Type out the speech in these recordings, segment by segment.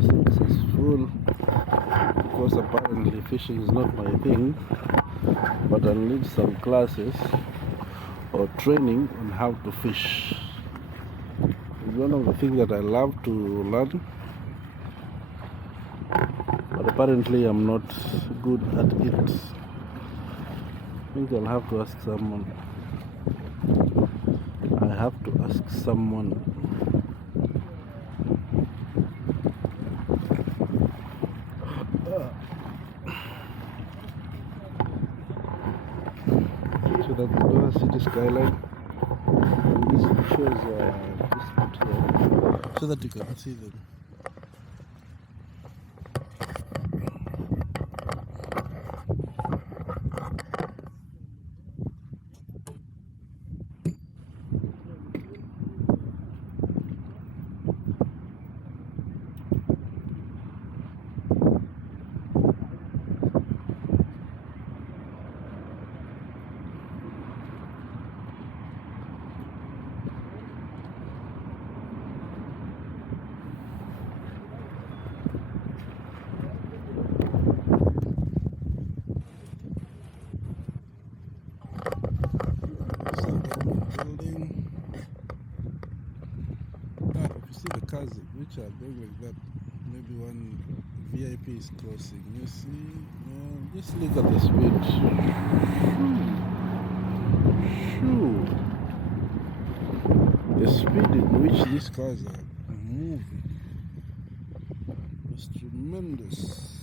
Successful because apparently fishing is not my thing, but I need some classes or training on how to fish. It's one of the things that I love to learn, but apparently I'm not good at it. I think I'll have to ask someone. I have to ask someone. So that the DOHA city skyline, and this shows this bit here, so that you can see them. Cars which are going like that, maybe one VIP is crossing. You see, just look at the speed. The speed in which these cars are moving is tremendous.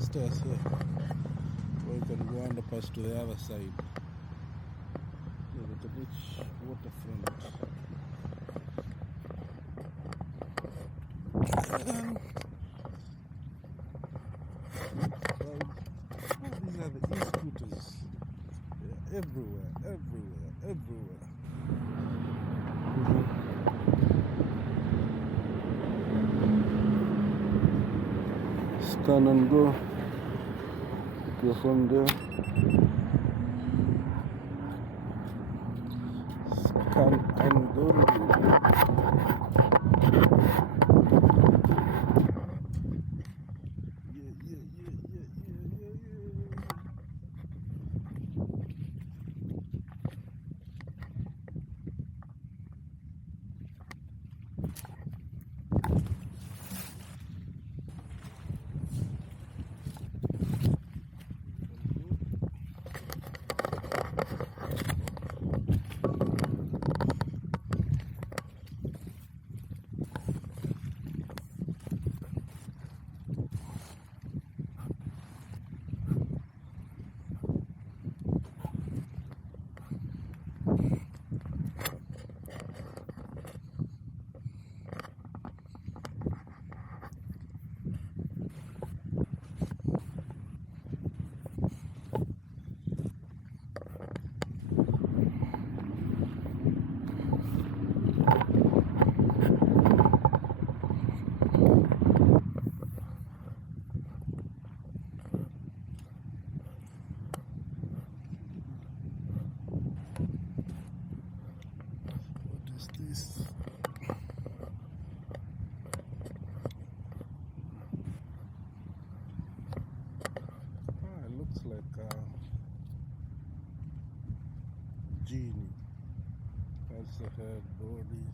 Stairs here where you can go underpass to the other side. The beach waterfront. These are the e-scooters. They're everywhere. Scan and go. Go from there. Scan and go. This it looks like a genie. That's a head body.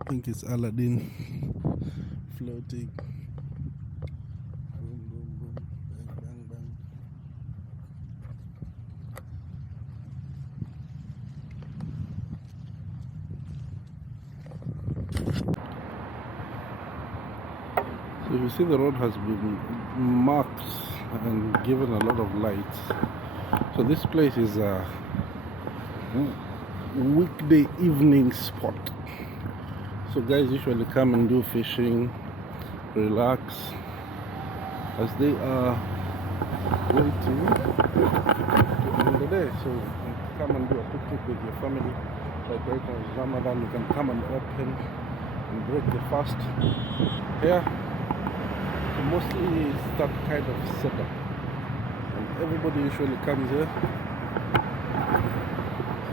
I think it's Aladdin floating. Boom, boom, boom, bang, bang, bang. So you see the road has been marked and given a lot of lights. So this place is a weekday evening spot. So guys usually come and do fishing, relax as they are waiting to end the day. So you can come and do a picnic with your family. Like right now is Ramadan, you can come and open and break the fast here. So mostly it's that kind of setup, and everybody usually comes here.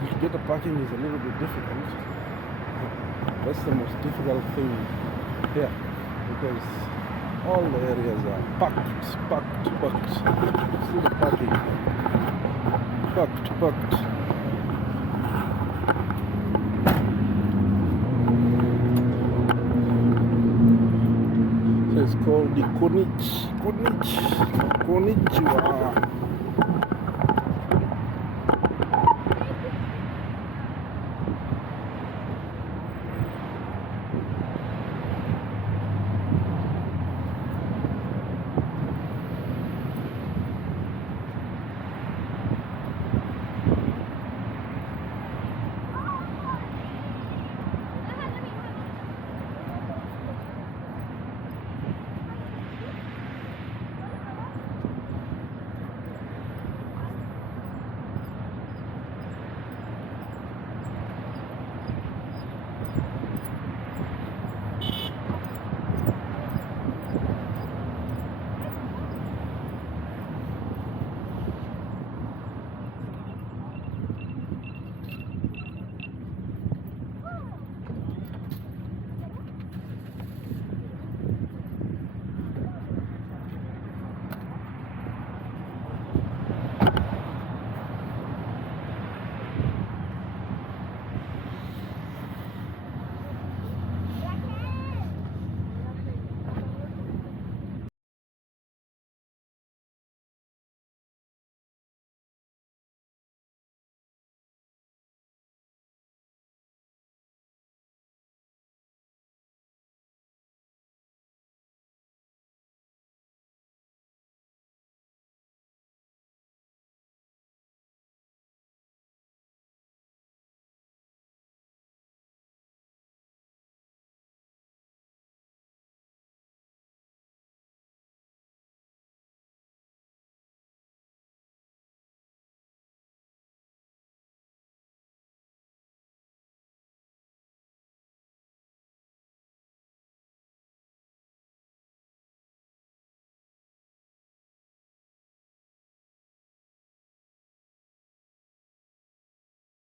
To get a parking is a little bit difficult. That's the most difficult thing here, because all the areas are packed. See the parking, packed. So it's called the corniche.